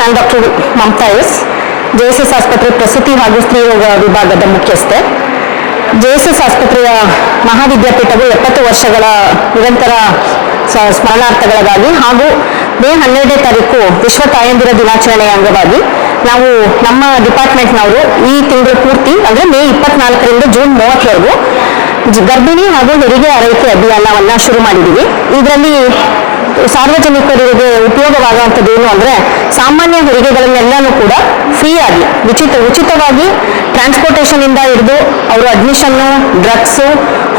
ನಾನು doctor Mamata S, JSS ಆಸ್ಪತ್ರೆ ಪ್ರಸೂತಿ ಹಾಗೂ ಸ್ತ್ರೀರೋಗ ವಿಭಾಗದ ಮುಖ್ಯಸ್ಥೆ. JSS ಆಸ್ಪತ್ರೆಯ ಮಹಾವಿದ್ಯಾಪೀಠವು 70 ವರ್ಷಗಳ ನಿರಂತರ ಸ್ಮರಣಾರ್ಥಗಳಿಗಾಗಿ ಹಾಗೂ ಮೇ 12ನೇ ತಾರೀಕು ವಿಶ್ವ ತಾಯಂದಿರ ದಿನಾಚರಣೆಯ ಅಂಗವಾಗಿ ನಾವು ನಮ್ಮ ಡಿಪಾರ್ಟ್ಮೆಂಟ್ನವರು ಈ ತಿಂಗಳು ಪೂರ್ತಿ ಅಂದರೆ ಮೇ 24ರಿಂದ ಜೂನ್ 30ವರೆಗೂ ಗರ್ಭಿಣಿ ಹಾಗೂ ಹೆರಿಗೆ ಆರೈಕೆ ಅಭಿಯಾನವನ್ನು ಶುರು ಮಾಡಿದ್ದೀವಿ. ಇದರಲ್ಲಿ ಸಾರ್ವಜನಿಕರಿಗೆ ಉಪಯೋಗವಾಗುವಂಥದ್ದು ಏನು ಅಂದರೆ, ಸಾಮಾನ್ಯ ಹೆರಿಗೆಗಳನ್ನೆಲ್ಲನೂ ಕೂಡ ಫ್ರೀ ಆಗಿ ಉಚಿತವಾಗಿ ಟ್ರಾನ್ಸ್ಪೋರ್ಟೇಷನಿಂದ ಹಿಡಿದು ಅವರು admission, drugs,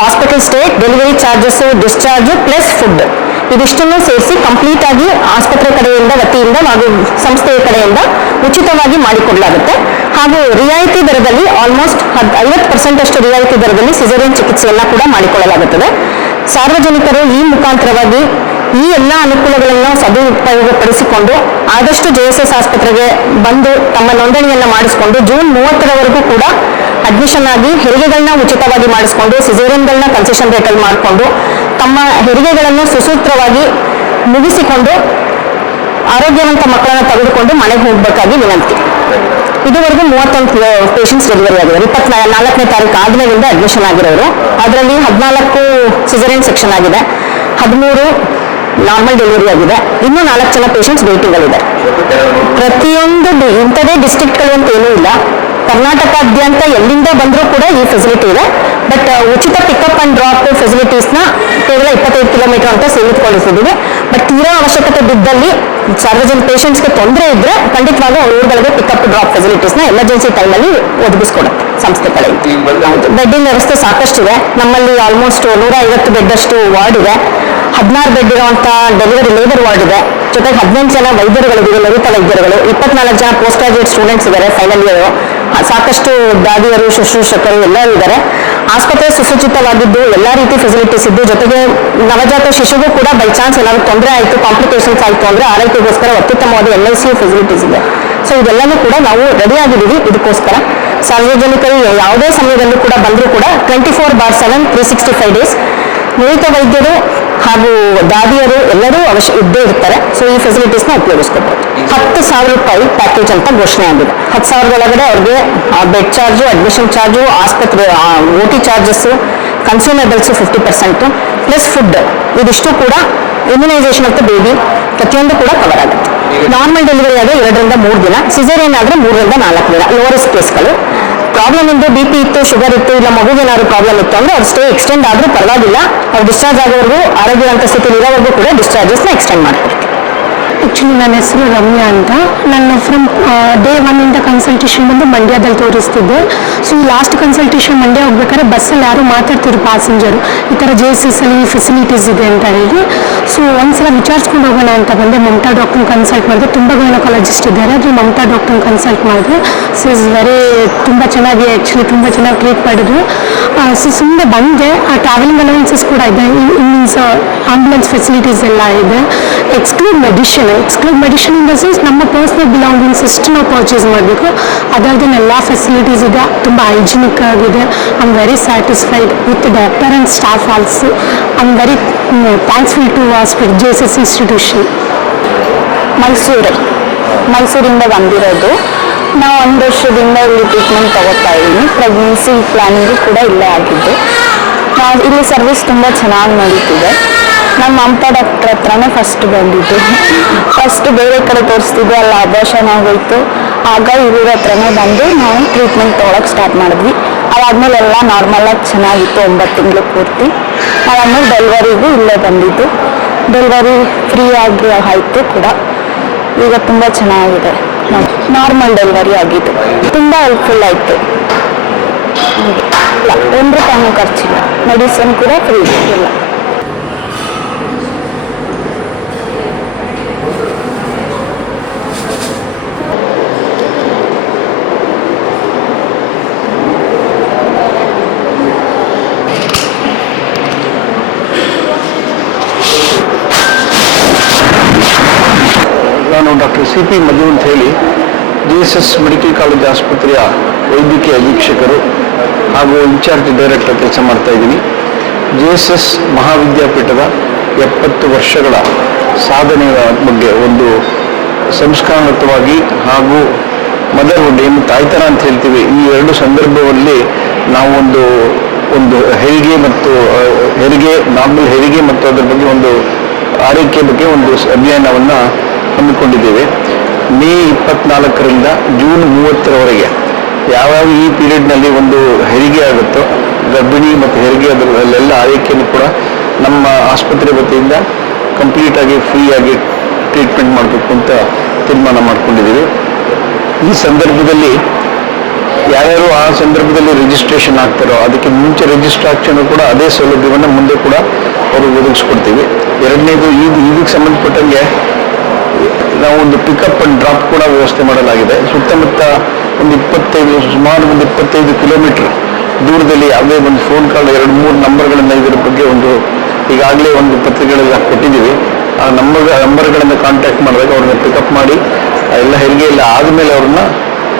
hospital stay, delivery charges, discharge plus food ಇದಿಷ್ಟನ್ನು ಸೇರಿಸಿ ಕಂಪ್ಲೀಟ್ ಆಗಿ ಆಸ್ಪತ್ರೆ ವತಿಯಿಂದ ಹಾಗೂ ಸಂಸ್ಥೆಯ ಕಡೆಯಿಂದ ಉಚಿತವಾಗಿ ಮಾಡಿಕೊಡಲಾಗುತ್ತೆ. ಹಾಗೂ ರಿಯಾಯಿತಿ ದರದಲ್ಲಿ ಆಲ್ಮೋಸ್ಟ್ 50% ಅಷ್ಟು ರಿಯಾಯಿತಿ ದರದಲ್ಲಿ ಸಿಸೇರಿಯನ್ ಚಿಕಿತ್ಸೆಯನ್ನು ಕೂಡ ಮಾಡಿಕೊಳ್ಳಲಾಗುತ್ತದೆ. ಸಾರ್ವಜನಿಕರು ಈ ಮುಖಾಂತರವಾಗಿ ಈ ಎಲ್ಲ ಅನುಕೂಲಗಳನ್ನು ಸದುಪಯೋಗಪಡಿಸಿಕೊಂಡು ಆದಷ್ಟು JSS ಆಸ್ಪತ್ರೆಗೆ ಬಂದು ತಮ್ಮ ನೋಂದಣಿಯನ್ನು ಮಾಡಿಸಿಕೊಂಡು ಜೂನ್ 30ರವರೆಗೂ ಕೂಡ ಅಡ್ಮಿಷನ್ ಆಗಿ ಹೆರಿಗೆಗಳನ್ನ ಉಚಿತವಾಗಿ ಮಾಡಿಸ್ಕೊಂಡು ಸಿಸೇರಿಯನ್ಗಳನ್ನ ಕನ್ಸೆಷನ್ ರೇಟಲ್ಲಿ ಮಾಡಿಕೊಂಡು ತಮ್ಮ ಹೆರಿಗೆಗಳನ್ನು ಸುಸೂತ್ರವಾಗಿ ಮುಗಿಸಿಕೊಂಡು ಆರೋಗ್ಯವಂತ ಮಕ್ಕಳನ್ನು ತೆಗೆದುಕೊಂಡು ಮನೆಗೆ ಹೋಗಬೇಕಾಗಿ ವಿನಂತಿ. ಇದುವರೆಗೂ 31 ಪೇಷಂಟ್ಸ್ ಡೆಲಿವರಿ ಆಗಿದ್ದಾರೆ. 24ನೇ ತಾರೀಕು ಆದ್ಮೇಲಿಂದ ಅಡ್ಮಿಷನ್ ಆಗಿರೋರು. ಅದರಲ್ಲಿ 14 ಸಿಸೇರಿಯನ್ ಸೆಕ್ಷನ್ ಆಗಿದೆ, 13 ನಾರ್ಮಲ್ ಡೆಲಿವರಿ ಆಗಿದೆ, ಇನ್ನೂ 4 ಜನ ಪೇಷಂಟ್ಸ್ ವೇಟಿಂಗ್ಗಳಿದೆ. ಪ್ರತಿಯೊಂದು ಇಂಥದೇ ಡಿಸ್ಟ್ರಿಕ್ಟ್ಗಳು ಅಂತ ಏನೂ ಇಲ್ಲ, ಕರ್ನಾಟಕಾದ್ಯಂತ ಎಲ್ಲಿಂದ ಬಂದರೂ ಕೂಡ ಈ ಫೆಸಿಲಿಟಿ ಇದೆ. ಬಟ್ ಉಚಿತ ಪಿಕಪ್ ಆ್ಯಂಡ್ ಡ್ರಾಪ್ ಫೆಸಿಲಿಟೀಸ್ನ ಕೇವಲ 25 ಕಿಲೋಮೀಟರ್ ಅಂತ ಸೀಮಿತಗೊಳಿಸಿದ್ದೀವಿ. ಬಟ್ ತೀರಾ ಅವಶ್ಯಕತೆ ಬಿದ್ದಲ್ಲಿ ಸಾರ್ವಜನಿಕ ಪೇಷಂಟ್ಸ್ಗೆ ತೊಂದರೆ ಇದ್ದರೆ ಖಂಡಿತವಾಗೂ ಊರುಗಳಿಗೆ ಪಿಕಪ್ ಡ್ರಾಪ್ ಫೆಸಿಲಿಟೀಸ್ನ ಎಮರ್ಜೆನ್ಸಿ ಟೈಮಲ್ಲಿ ಒದಗಿಸ್ಕೊಡುತ್ತೆ ಸಂಸ್ಥೆ ಕಡೆಯಿಂದ. ಬೆಡ್ಡಿನ ವ್ಯವಸ್ಥೆ ಸಾಕಷ್ಟಿದೆ. ನಮ್ಮಲ್ಲಿ ಆಲ್ಮೋಸ್ಟ್ 150 ಬೆಡ್ಡಷ್ಟು ವಾರ್ಡ್ ಇದೆ, 16 ಬೆಡ್ ಇರುವಂಥ ಡೆಲಿವರಿ ಲೇಬರ್ ವಾರ್ಡ್ ಇದೆ, ಜೊತೆಗೆ 15 ಜನ ವೈದ್ಯರುಗಳಿವೆ, ನುರಿತ ವೈದ್ಯರುಗಳು, 24 ಜನ ಪೋಸ್ಟ್ ಗ್ರಾಜುಯೇಟ್ ಸ್ಟೂಡೆಂಟ್ಸ್ ಇದ್ದಾರೆ, ಫೈನಲ್ ಇಯರ್, ಸಾಕಷ್ಟು ದಾದಿಯರು, ಶುಶ್ರೂಷಕರು ಎಲ್ಲರೂ ಇದ್ದಾರೆ. ಆಸ್ಪತ್ರೆ ಸುಸಜ್ಜಿತವಾಗಿದ್ದು ಎಲ್ಲ ರೀತಿ ಫೆಸಿಲಿಟೀಸ್ ಇದ್ದು, ಜೊತೆಗೆ ನವಜಾತ ಶಿಶುಗೂ ಕೂಡ ಬೈ ಚಾನ್ಸ್ ಏನಾದ್ರು ತೊಂದರೆ ಆಯಿತು, ಕಾಂಪ್ಲಿಕೇಶನ್ಸ್ ಆಯಿತು ಅಂದರೆ ಆರೈಕೆಗೋಸ್ಕರ ಅತ್ಯುತ್ತಮವಾದ NICU ಫೆಸಿಲಿಟೀಸ್ ಇದೆ. ಸೊ ಇದೆಲ್ಲನೂ ಕೂಡ ನಾವು ರೆಡಿ ಆಗಿದ್ದೀವಿ. ಇದಕ್ಕೋಸ್ಕರ ಸಾರ್ವಜನಿಕರು ಯಾವುದೇ ಸಮಯದಲ್ಲೂ ಕೂಡ ಬಂದರೂ ಕೂಡ 24/7 365 ಡೇಸ್ ನುರಿತ ವೈದ್ಯರು ಹಾಗೂ ದಾದಿಯರು ಎಲ್ಲರೂ ಇದ್ದೇ ಇರ್ತಾರೆ. ಸೊ ಈ ಫೆಸಿಲಿಟೀಸ್ನ ಉಪಯೋಗಿಸ್ಕೋಬಹುದು. 10,000 ರೂಪಾಯಿ ಪ್ಯಾಕೇಜ್ ಅಂತ ಘೋಷಣೆ ಆಗಿದೆ. 10,000 ಒಳಗಡೆ ಅವ್ರಿಗೆ ಬೆಡ್ ಚಾರ್ಜು, ಅಡ್ಮಿಷನ್ ಚಾರ್ಜು, ಆಸ್ಪತ್ರೆ OT ಚಾರ್ಜಸ್ಸು, ಕನ್ಸ್ಯೂಮೇಬಲ್ಸು 50% ಪ್ಲಸ್ ಫುಡ್, ಇದಿಷ್ಟು ಕೂಡ ಇಮ್ಯುನೈಸೇಷನ್ ಆಫ್ ದ ಬೇಬಿ ಪ್ರತಿಯೊಂದು ಕೂಡ ಕವರ್ ಆಗುತ್ತೆ. ನಾರ್ಮಲ್ ಡೆಲಿವರಿ ಆದರೆ 2 ರಿಂದ 3 ದಿನ, ಸಿಸೇರಿಯನ್ ಆದರೆ 3 ರಿಂದ 4 ದಿನ. ಲೋವರೆಸ್ಟ್ ಕೇಸ್ಗಳು ಪ್ರಾಬ್ಲಮ್ ಇದ್ದು, BP ಇತ್ತು, ಶುಗರ್ ಇತ್ತು, ಇಲ್ಲ ಮಗುಗೆ ಏನಾದ್ರು ಪ್ರಾಬ್ಲಮ್ ಇತ್ತು ಅಂದರೆ ಅವ್ರು ಸ್ಟೇ ಎಕ್ಸ್ಟೆಂಡ್ ಆದರೂ ಪರವಾಗಿಲ್ಲ, ಅವ್ರು ಡಿಸ್ಚಾರ್ಜ್ ಆಗೋವರೆಗೂ ಆರೋಗ್ಯವಂತ ಸ್ಥಿತಿಲಿ ಇರೋವರೆಗೂ ಕೂಡ ಡಿಸ್ಚಾರ್ಜಸ್ನ ಎಕ್ಸ್ಟೆಂಡ್ ಮಾಡ್ಕೊಡ್ತೀವಿ. ಆ್ಯಕ್ಚುಲಿ ನನ್ನ ಹೆಸರು ರಮ್ಯಾ ಅಂತ. ನಾನು ಫ್ರಮ್ ಡೇ 1 ಕನ್ಸಲ್ಟೇಷನ್ ಬಂದು ಮಂಡ್ಯದಲ್ಲಿ ತೋರಿಸ್ತಿದ್ದೆ. ಸೊ ಲಾಸ್ಟ್ ಕನ್ಸಲ್ಟೇಷನ್ ಮಂಡ್ಯ ಹೋಗ್ಬೇಕಾದ್ರೆ ಬಸ್ಸಲ್ಲಿ ಯಾರು ಮಾತಾಡ್ತಿದ್ರು ಪ್ಯಾಸೆಂಜರು, ಈ ಥರ JSS ಅಲ್ಲಿ ಫೆಸಿಲಿಟೀಸ್ ಇದೆ ಅಂತ ಹೇಳಿ. ಸೊ ಒಂದ್ಸಲ ವಿಚಾರಿಸ್ಕೊಂಡು ಹೋಗೋಣ ಅಂತ ಬಂದೆ. ಮಮತಾ ಡಾಕ್ಟರ್ ಕನ್ಸಲ್ಟ್ ಮಾಡಿದೆ. ತುಂಬ ಗೈನಕಾಲಜಿಸ್ಟ್ ಇದ್ದಾರೆ, ಅದು ಮಮತಾ ಡಾಕ್ಟರ್ ಕನ್ಸಲ್ಟ್ ಮಾಡಿದೆ. ಸೊ ಇಸ್ ವೆರಿ ತುಂಬ ಚೆನ್ನಾಗಿ ಆ್ಯಕ್ಚುಲಿ ತುಂಬ ಚೆನ್ನಾಗಿ ಟ್ರೀಟ್ ಮಾಡಿದ್ರು. ಸೊ ಸುಮ್ಮನೆ ಬಂದೆ. ಟ್ರಾವೆಲಿಂಗ್ ಅಲವೆನ್ಸಸ್ ಕೂಡ ಇದೆ, ಮೀನ್ಸ್ ಆಂಬುಲೆನ್ಸ್ ಫೆಸಿಲಿಟೀಸ್ ಎಲ್ಲ ಇದೆ. Exclude medicine in the sense ನಮ್ಮ ಪರ್ಸ್ನಲ್ ಬಿಲಾಂಗಿಂಗ್ಸ್ ಎಷ್ಟು ನಾವು ಪರ್ಚೇಸ್ ಮಾಡಬೇಕು, ಅದರದ್ದು ಎಲ್ಲ ಫೆಸಿಲಿಟೀಸ್ ಇದೆ. ತುಂಬ ಹೈಜಿನಿಕ್ ಆಗಿದೆ. I am very satisfied with doctor and staff also. I am very thankful to JSS institution. ಮೈಸೂರಿಂದ ಬಂದಿರೋದು. ನಾವು 1 ವರ್ಷದಿಂದ ಇಲ್ಲಿ ಟ್ರೀಟ್ಮೆಂಟ್ ತಗೋತಾ ಇದ್ದೀನಿ. ಪ್ರೆಗ್ನೆನ್ಸಿ ಪ್ಲಾನಿಂಗು ಕೂಡ ಇಲ್ಲೇ ಆಗಿದ್ದು. ಇಲ್ಲಿ ಸರ್ವಿಸ್ ತುಂಬ ಚೆನ್ನಾಗಿ ನಡೀತಿದೆ. ನಮ್ಮ ಮಮತಾ ಡಾಕ್ಟರ್ ಹತ್ರನೇ ಫಸ್ಟ್ ಬಂದಿದ್ದು. ಫಸ್ಟ್ ಬೇರೆ ಕಡೆ ತೋರಿಸ್ತಿದ್ದೆ, ಅಲ್ಲ ಅಬಾರ್ಷನ್ ಆಗೋಯ್ತು. ಆಗ ಇವ್ರ ಹತ್ರನೇ ಬಂದು ನಾವು ಟ್ರೀಟ್ಮೆಂಟ್ ತೊಗೊಳಕ್ಕೆ ಸ್ಟಾರ್ಟ್ ಮಾಡಿದ್ವಿ. ಅದಾದಮೇಲೆ ಎಲ್ಲ ನಾರ್ಮಲಾಗಿ ಚೆನ್ನಾಗಿತ್ತು 9 ತಿಂಗಳು ಪೂರ್ತಿ. ಅದಾದಮೇಲೆ ಡೆಲಿವರಿಗೂ ಇಲ್ಲೇ ಬಂದಿದ್ದು. ಡೆಲಿವರಿ ಫ್ರೀ ಆಗಿ ಆಯಿತು ಕೂಡ. ಈಗ ತುಂಬ ಚೆನ್ನಾಗಿದೆ. ನಾರ್ಮಲ್ ಡೆಲಿವರಿ ಆಗಿದ್ದು ತುಂಬ ಹೆಲ್ಪ್ಫುಲ್ ಆಯಿತು. ಇಲ್ಲ 1 ರೂಪಾಯಿನೂ ಖರ್ಚಿಲ್ಲ. ಮೆಡಿಸಿನ್ ಕೂಡ ಫ್ರೀ ಇಲ್ಲ. ನಾನು ಡಾಕ್ಟರ್ CP ಮಧು ಅಂತ ಹೇಳಿ JSS ಮೆಡಿಕಲ್ ಕಾಲೇಜ್ ಆಸ್ಪತ್ರೆಯ ವೈದ್ಯಕೀಯ ಅಧೀಕ್ಷಕರು ಹಾಗೂ ಇನ್ಚಾರ್ಜ್ ಡೈರೆಕ್ಟರ್ ಕೆಲಸ ಮಾಡ್ತಾ ಇದ್ದೀನಿ. JSS ಮಹಾವಿದ್ಯಾಪೀಠದ 70 ವರ್ಷಗಳ ಸಾಧನೆಯ ಬಗ್ಗೆ ಒಂದು ಸಂಸ್ಕಾರಯುತವಾಗಿ ಹಾಗೂ ಮದರ್ಹುಡ್ ಏನು ತಾಯ್ತನ ಅಂತ ಹೇಳ್ತೀವಿ, ಈ ಎರಡು ಸಂದರ್ಭದಲ್ಲಿ ನಾವು ಒಂದು ಹೆರಿಗೆ ಮತ್ತು ನಾರ್ಮಲ್ ಹೆರಿಗೆ ಮತ್ತು ಅದರ ಬಗ್ಗೆ ಒಂದು ಆರೈಕೆ ಬಗ್ಗೆ ಒಂದು ಅಭಿಯಾನವನ್ನು ಹಮ್ಮಿಕೊಂಡಿದ್ದೇವೆ. ಮೇ 24ರಿಂದ ಜೂನ್ 30ರವರೆಗೆ ಯಾವ್ಯಾವ ಈ ಪೀರಿಯಡ್ನಲ್ಲಿ ಒಂದು ಹೆರಿಗೆ ಆಗುತ್ತೋ, ಗರ್ಭಿಣಿ ಮತ್ತು ಹೆರಿಗೆ ಅದರಲ್ಲೆಲ್ಲ ಆರೈಕೆಯನ್ನು ಕೂಡ ನಮ್ಮ ಆಸ್ಪತ್ರೆ ವತಿಯಿಂದ ಕಂಪ್ಲೀಟಾಗಿ ಫ್ರೀಯಾಗಿ ಟ್ರೀಟ್ಮೆಂಟ್ ಮಾಡಬೇಕು ಅಂತ ತೀರ್ಮಾನ ಮಾಡ್ಕೊಂಡಿದ್ದೀವಿ. ಈ ಸಂದರ್ಭದಲ್ಲಿ ಯಾರ್ಯಾರು ಆ ಸಂದರ್ಭದಲ್ಲಿ ರಿಜಿಸ್ಟ್ರೇಷನ್ ಆಗ್ತಾರೋ ಅದಕ್ಕೆ ಮುಂಚೆ ರಿಜಿಸ್ಟ್ರೇಷನ್ ಕೂಡ ಅದೇ ಸೌಲಭ್ಯವನ್ನು ಮುಂದೆ ಕೂಡ ಅವರು ಒದಗಿಸ್ಕೊಡ್ತೀವಿ. ಎರಡನೇದು, ಇದಕ್ಕೆ ಸಂಬಂಧಪಟ್ಟಂಗೆ ನಾವು ಒಂದು ಪಿಕಪ್ ಅಂಡ್ ಡ್ರಾಪ್ ಕೂಡ ವ್ಯವಸ್ಥೆ ಮಾಡಲಾಗಿದೆ. ಸುತ್ತಮುತ್ತ ಸುಮಾರು ಒಂದು 25 ಕಿಲೋಮೀಟರ್ ದೂರದಲ್ಲಿ ಯಾವುದೇ ಒಂದು ಫೋನ್ ಕಾಲ್ 2-3 ನಂಬರ್ಗಳನ್ನು ಇದರ ಬಗ್ಗೆ ಈಗಾಗಲೇ ಒಂದು ಪತ್ರಿಕೆಗಳೆಲ್ಲ ಕೊಟ್ಟಿದ್ದೀವಿ. ಆ ನಂಬರ್ಗಳನ್ನು ಕಾಂಟ್ಯಾಕ್ಟ್ ಮಾಡಿದಾಗ ಅವ್ರನ್ನ ಪಿಕಪ್ ಮಾಡಿ ಎಲ್ಲ ಹೆರಿಗೆ ಎಲ್ಲ ಆದಮೇಲೆ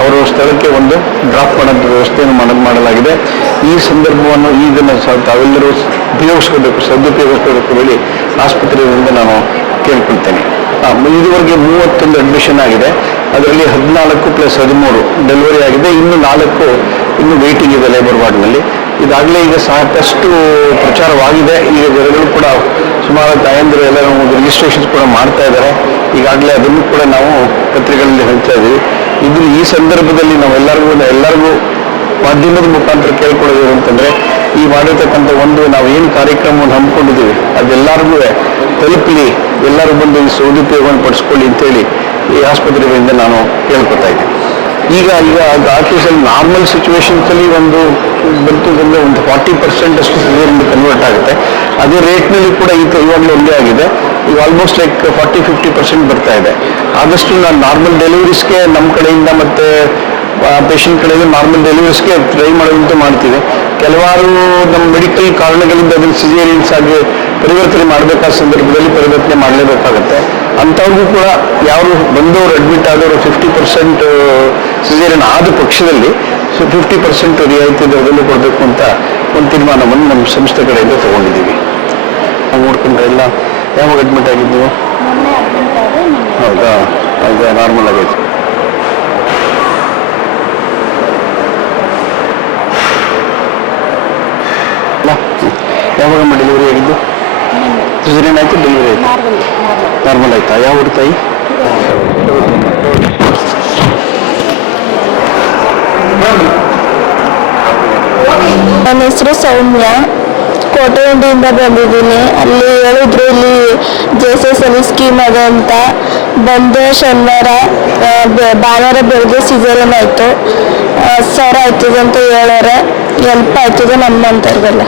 ಅವರ ಸ್ಥಳಕ್ಕೆ ಒಂದು ಡ್ರಾಪ್ ಮಾಡೋಂಥ ವ್ಯವಸ್ಥೆಯನ್ನು ಮಾಡಲಾಗಿದೆ. ಈ ಸಂದರ್ಭವನ್ನು ಇದನ್ನು ತಾವೆಲ್ಲರೂ ಸದುಪಯೋಗಿಸ್ಕೋಬೇಕು ಹೇಳಿ ಆಸ್ಪತ್ರೆಯಿಂದ ನಾನು ಕೇಳ್ಕೊಳ್ತೇನೆ. ಇದುವರೆಗೆ 31 ಅಡ್ಮಿಷನ್ ಆಗಿದೆ. ಅದರಲ್ಲಿ 14+13 ಡೆಲಿವರಿ ಆಗಿದೆ. ಇನ್ನು 4 ಇನ್ನು ವೇಟಿಂಗ್ ಇದೆ ಲೇಬರ್ ವಾರ್ಡ್ನಲ್ಲಿ. ಇದಾಗಲೇ ಈಗ ಸಾಕಷ್ಟು ಪ್ರಚಾರವಾಗಿದೆ. ಈಗ ಜನಗಳು ಕೂಡ ಸುಮಾರು ತಾಯಂದಿರು ಎಲ್ಲ ರಿಜಿಸ್ಟ್ರೇಷನ್ಸ್ ಕೂಡ ಮಾಡ್ತಾ ಇದ್ದಾರೆ. ಈಗಾಗಲೇ ಅದನ್ನು ಕೂಡ ನಾವು ಪತ್ರಿಕೆಗಳಲ್ಲಿ ಹೇಳ್ತಾ ಇದ್ದೀವಿ. ಈ ಸಂದರ್ಭದಲ್ಲಿ ನಾವು ಎಲ್ಲರಿಗೂ ಮಾಧ್ಯಮದ ಮುಖಾಂತರ ಕೇಳ್ಕೊಳ್ಳೋದು ಅಂತಂದರೆ, ಈ ಮಾಡಿರ್ತಕ್ಕಂಥ ನಾವು ಏನು ಕಾರ್ಯಕ್ರಮವನ್ನು ಹಮ್ಮಿಕೊಂಡಿದ್ದೀವಿ ಅದೆಲ್ಲರಿಗೂ ತಲುಪಲಿ, ಎಲ್ಲರೂ ಬಂದು ಈ ಸದುಪಯೋಗವನ್ನು ಪಡಿಸ್ಕೊಳ್ಳಿ ಅಂತೇಳಿ ಈ ಆಸ್ಪತ್ರೆಗಳಿಂದ ನಾನು ಕೇಳ್ಕೊತಾ ಇದ್ದೀನಿ. ಈಗ ಆಫೀಸಲ್ಲಿ ನಾರ್ಮಲ್ ಸಿಚುವೇಶನ್ಸಲ್ಲಿ ಒಂದು 40% ಅಷ್ಟು ಸಿಸೇರಿಯನ್ ಕನ್ವರ್ಟ್ ಆಗುತ್ತೆ. ಅದೇ ರೇಟ್ನಲ್ಲಿ ಕೂಡ ಇವಾಗಲೂ ಒಂದೇ ಆಗಿದೆ. ಈಗ ಆಲ್ಮೋಸ್ಟ್ ಲೈಕ್ 40-50% ಬರ್ತಾ ಇದೆ. ಆದಷ್ಟು ನಾನು ನಾರ್ಮಲ್ ಡೆಲಿವರೀಸ್ಗೆ ನಮ್ಮ ಕಡೆಯಿಂದ ಮತ್ತು ಪೇಷಂಟ್ ಕಡೆಯಿಂದ ನಾರ್ಮಲ್ ಡೆಲಿವರೀಸ್ಗೆ ಟ್ರೈ ಮಾಡೋದಂತೂ ಮಾಡ್ತೀವಿ. ಕೆಲವಾರು ನಮ್ಮ ಮೆಡಿಕಲ್ ಕಾರಣಗಳಿಂದ ಅದನ್ನು ಸಿಸೇರಿಯನ್ಸ್ ಆಗಿ ಪರಿವರ್ತನೆ ಮಾಡಬೇಕಾದ ಸಂದರ್ಭದಲ್ಲಿ ಪರಿವರ್ತನೆ ಮಾಡಲೇಬೇಕಾಗುತ್ತೆ. ಅಂಥವ್ರಿಗೂ ಕೂಡ ಯಾರು ಬಂದವರು ಅಡ್ಮಿಟ್ ಆದವರು 50% ಸಿಸೇರಿಯನ್ ಆದ ಪಕ್ಷದಲ್ಲಿ 50% ರಿಯಾಯಿತಿ ದರದಲ್ಲಿ ಕೊಡಬೇಕು ಅಂತ ಒಂದು ತೀರ್ಮಾನವನ್ನು ನಮ್ಮ ಸಂಸ್ಥೆ ಕಡೆಯಿಂದ ತಗೊಂಡಿದ್ದೀವಿ. ನಾವು ನೋಡ್ಕೊಂಡ್ರೆ ಎಲ್ಲ ಯಾವಾಗ ಅಡ್ಮಿಟ್ ಆಗಿದ್ದು? ಹೌದಾ? ನಾರ್ಮಲ್ ಆಗೈತೆ. ಯಾವಾಗ ಡೆಲಿವರಿ ಆಗಿದ್ದು? ಸಿಸೇರಿಯನ್ ಆಯಿತು, ಡೆಲಿವರಿ ಆಯಿತು? ನಾರ್ಮಲ್ ಆಯ್ತಾ? ಯಾವ ಊರು ತಾಯಿ? ನನ್ನ ಹೆಸರು ಸೌಮ್ಯ, ಕೋಟೆಯಿಂದ ಬಂದಿದ್ದೀನಿ. ಅಲ್ಲಿ ಹೇಳಿದ್ರು ಇಲ್ಲಿ JSS ಸ್ಕೀಮ್ ಅದು ಅಂತ. ಬಂದು ಶನಿವಾರ ಭಾನುವಾರ ಬೆಳಗ್ಗೆ ಸಿಸೇರಿಯನ್ ಆಯಿತು. 10,000 ಆಯ್ತದೆ ಅಂತ ಹೇಳೋರೆ. ಹೆಲ್ಪ್ ಆಯ್ತದೆ ನಮ್ಮಂಥವ್ರಿಗೆಲ್ಲ.